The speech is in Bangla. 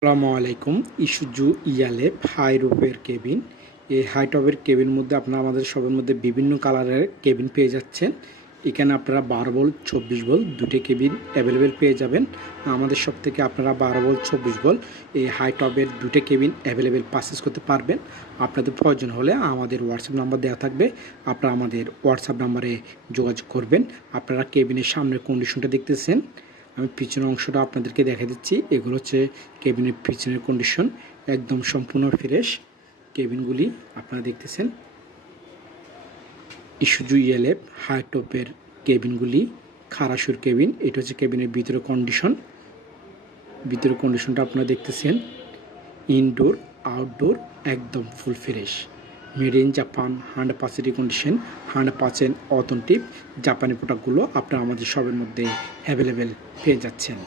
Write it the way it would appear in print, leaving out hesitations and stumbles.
আসসালামু আলাইকুম। ইসুজু ইয়ালেপ হাই রুফের কেবিন। এই হাই টপের কেবিন মধ্যে আপনারা আমাদের শপের মধ্যে বিভিন্ন কালারের কেবিন পেয়ে যাচ্ছেন। এখানে আপনারা 12 ভোল্ট 24 ভোল্ট দুটো কেবিন অ্যাভেলেবেল পেয়ে যাবেন। আমাদের শপ থেকে আপনারা 12 ভোল্ট 24 ভোল্ট এই হাই টপের দুটো কেবিন অ্যাভেলেবেল পারচেজ করতে পারবেন। আপনাদের প্রয়োজন হলে আমাদের হোয়াটসঅ্যাপ নাম্বার দেওয়া থাকবে, আপনারা আমাদের হোয়াটসঅ্যাপ নাম্বারে যোগাযোগ করবেন। আপনারা কেবিনের সামনের কন্ডিশনটা দেখতেছেন, আমি পিছনের অংশটা আপনাদেরকে দেখা দিচ্ছি। এগুলো হচ্ছে কেবিনের পিছনের কন্ডিশন, একদম সম্পূর্ণ ফ্রেশ কেবিনগুলি আপনারা দেখতেছেন। ইসুজু ইএলএফ হাই টপের কেবিনগুলি খারাসুর কেবিন। এটা হচ্ছে কেবিনের ভিতরে কন্ডিশন, ভিতরে কন্ডিশনটা আপনারা দেখতেছেন। ইনডোর আউটডোর একদম full fresh, made in Japan, 100% condition, 100% authentic জাপানি প্রোডাক্টগুলো আপনারা আমাদের শপের মধ্যে অ্যাভেলেবেল পেয়ে যাচ্ছেন।